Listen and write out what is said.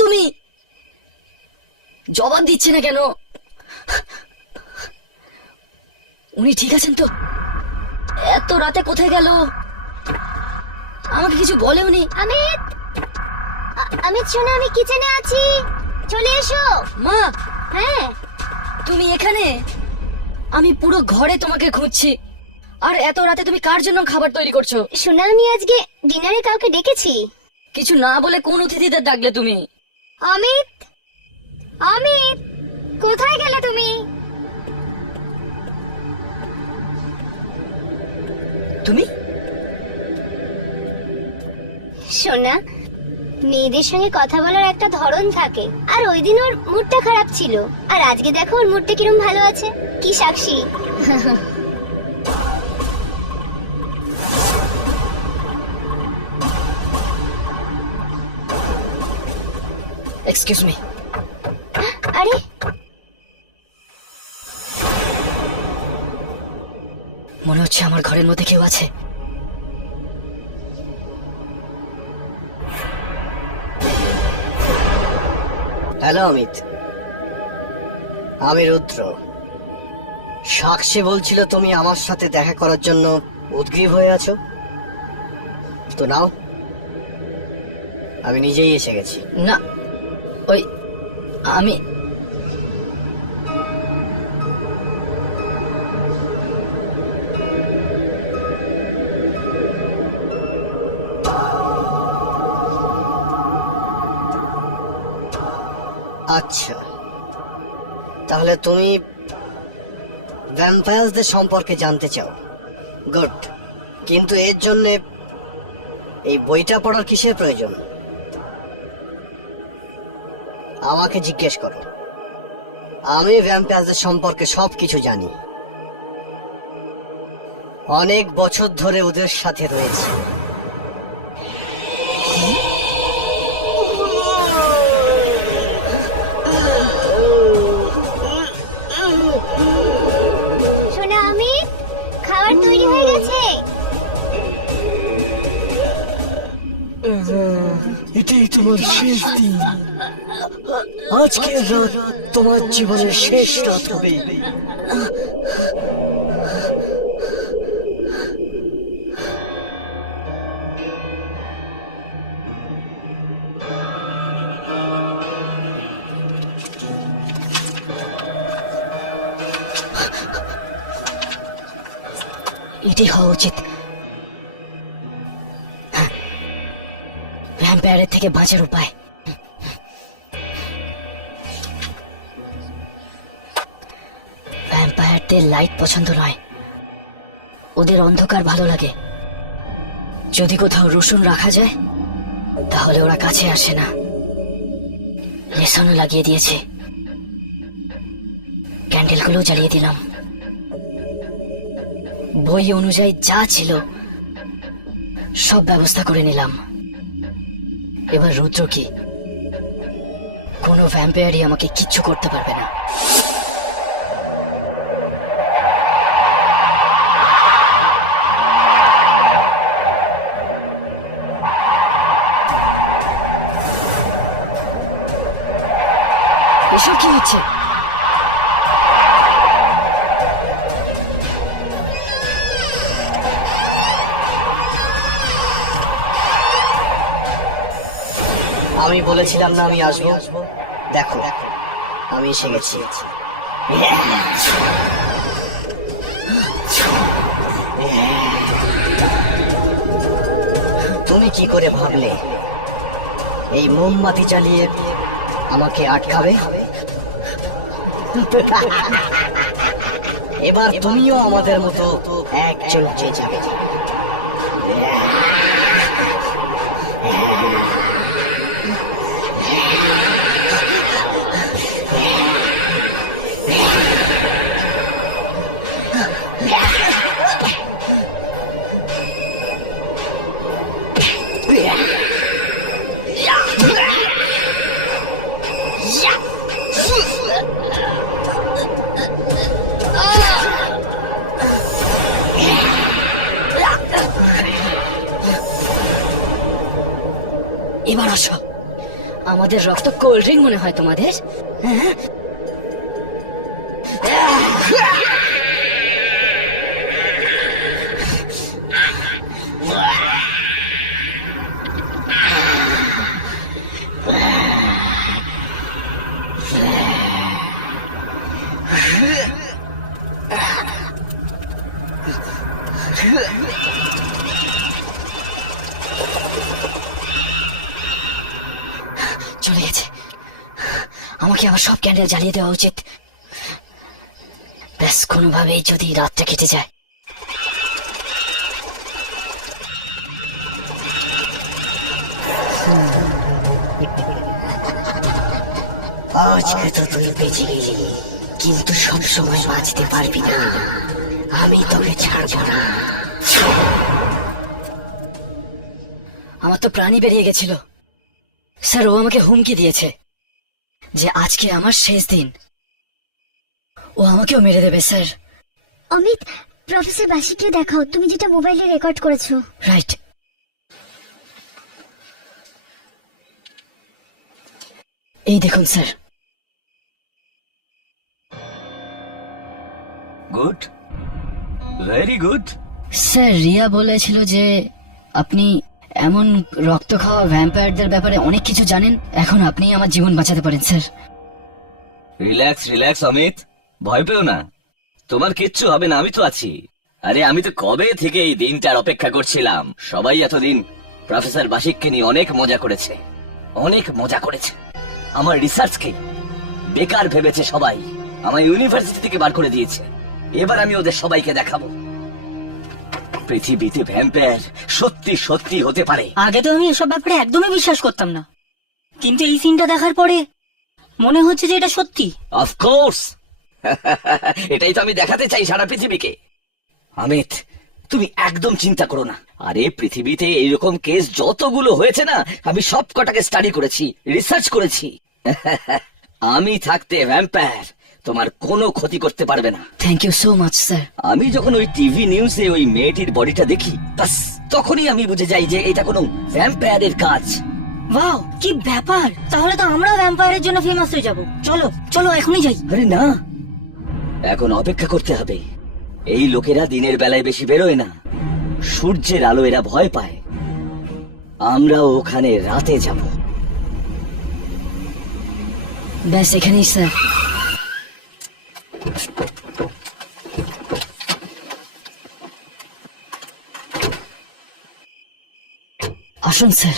তুমি? জবাব দিচ্ছে না কেন? উনি ঠিক আছেন তো? এত রাতে কোথায় গেল? আমাকে কিছু বলে উনি? অমিত, অমিত শোনো, আমি কিচেনে আছি, চলে এসো। মা, হ্যাঁ তুমি এখানে? আমি পুরো ঘরে তোমাকে খুঁজছি। আর এত রাতে তুমি কার জন্য খাবার তৈরি করছো? শোনা, আমি আজকে ডিনারে কাউকে ডেকেছি। কিছু না বলে কোন অতিথিদের ডাকলে তুমি? অমিত, অমিত, কোথায় গেলে তুমি? তুমি? শোনা, মেয়েদের সঙ্গে কথা বলার একটা ধরন থাকে, আর ওই দিন ওর মুডটা খারাপ ছিল, আর আজকে দেখো ওর মুডটা কিরম ভালো আছে। কি সাক্ষী? Excuse me. আরে মনে হচ্ছে আমার ঘরের মধ্যে কেউ আছে। হ্যালো অমিত, আমি রুদ্র। সাক্ষী বলছিল তুমি আমার সাথে দেখা করার জন্য উদগ্রীব হয়ে আছো, তো নাও, আমি নিজেই এসে গেছি। না, ওই আমি আচ্ছা, তাহলে তুমি ভ্যাম্পায়ার্সদের সম্পর্কে জানতে চাও? গুড, কিন্তু এর জন্য এই বইটা পড়ার কিসের প্রয়োজন? আমাকে জিজ্ঞেস করো, আমি ভ্যাম্পায়ার্সদের সম্পর্কে সবকিছু জানি। অনেক বছর ধরে ওদের সাথে রয়েছে। শোনা অমিত, খাবার তৈরি হয়ে গেছে। এটাই তোমার শেষ দিন। আজকের রাত তোমার জীবনের শেষ রাত হবে। এটাই হওয়া উচিত। ভ্যাম্পায়ারের থেকে বাঁচার উপায়। ভ্যাম্পায়ারদের লাইট পছন্দ নয়, ওদের অন্ধকার ভালো লাগে। যদি কোথাও রসুন রাখা যায় তাহলে ওরা কাছে আসে না। লেসনও লাগিয়ে দিয়েছে, ক্যান্ডেলগুলো জ্বালিয়ে দিলাম। বই অনুযায়ী যা ছিল সব ব্যবস্থা করে নিলাম। এবার রুদ্র কি? কোনো ভ্যাম্পায়ারই আমাকে কিচ্ছু করতে পারবে না। এসব কি হচ্ছে? আমি বলেছিলাম না আমি আসবো? দেখো, আমি এসে গেছি। তুমি কি করে ভাবলে এই মোমবাতি জ্বালিয়ে আমাকে আটকাবে? এবার তুমিও আমাদের মতো একজন যে যাবে। এবার আসো, আমাদের রক্ত কোল্ড ড্রিঙ্ক মনে হয় তোমাদের? হ্যাঁ? চলে গেছে। আমাকে আবার সব ক্যান্ডেল জ্বালিয়ে দেওয়া উচিত। ব্যাস, কোনোভাবেই যদি রাতটা কেটে যায়। আজকে তো তুই বেঁচে গেলি, কিন্তু সব সময় বাঁচতে পারবি না। আমি তোকে ছাড়বো না। আমার তো প্রাণই বেরিয়ে গেছিল। স্যার, ও আমাকে হুমকি দিয়েছে যে আজকে আমার শেষ দিন। ও আমাকেও মেরে দেবে স্যার। অমিত, প্রফেসর বাসিকে দেখাও তুমি যেটা মোবাইলে রেকর্ড করেছো। রাইট। এই দেখুন sir. Good, very good. Sir, Riya বলেছিল যে আপনি এমন রক্ত খাওয়া ভ্যাম্পায়ারদের ব্যাপারে অনেক কিছু জানেন। এখন আপনি আমার জীবন বাঁচাতে পারেন স্যার। রিল্যাক্স রিল্যাক্স অমিত, ভয় পেও না, তোমার কিচ্ছু হবে না, আমি তো আছি। আরে আমি তো কবে থেকে এই দিনটার অপেক্ষা করছিলাম। সবাই এতদিন প্রফেসর বাসিককে নিয়ে অনেক মজা করেছে, অনেক মজা করেছে। আমার রিসার্চকে বেকার ভেবেছে সবাই, আমার ইউনিভার্সিটি থেকে বার করে দিয়েছে। এবার আমি ওদের সবাইকে দেখাবো পৃথিবীতে ভ্যাম্পায়ার সত্যি সত্যি হতে পারে। আগে তো আমি এসব ব্যাপারে একদমই বিশ্বাস করতাম না, কিন্তু এই সিনটা দেখার পরে মনে হচ্ছে যে এটা সত্যি। অফকোর্স, এটাই তো আমি দেখাতে চাই সারা পৃথিবীকে। অমিত, তুমি একদম চিন্তা করো না। আরে পৃথিবীতে এইরকম কেস যতগুলো হয়েছে না, আমি সব কটাকে স্টাডি করেছি, রিসার্চ করেছি। আমি থাকতে ভ্যাম্পায়ার তোমার কোনো ক্ষতি করতে পারবে না। Thank you so much sir. আমি যখন ওই টিভি নিউজে ওই মেয়েটির বডিটা দেখি, বাস তখনই আমি বুঝে যাই যে এটা কোনো ভ্যাম্পায়ারের কাজ। ওয়াও, কি ব্যাপার! তাহলে তো আমরা ভ্যাম্পায়ারের জন্য ফেমাস হয়ে যাব। চলো চলো, এখনই যাই। আরে না, এখন অপেক্ষা করতে হবে। এই লোকেরা দিনের বেলায় বেশি বেরোয় না, সূর্যের আলো এরা ভয় পায়। আমরা ওখানে রাতে যাব। ব্যাস এখানেই স্যার। আসুন স্যার।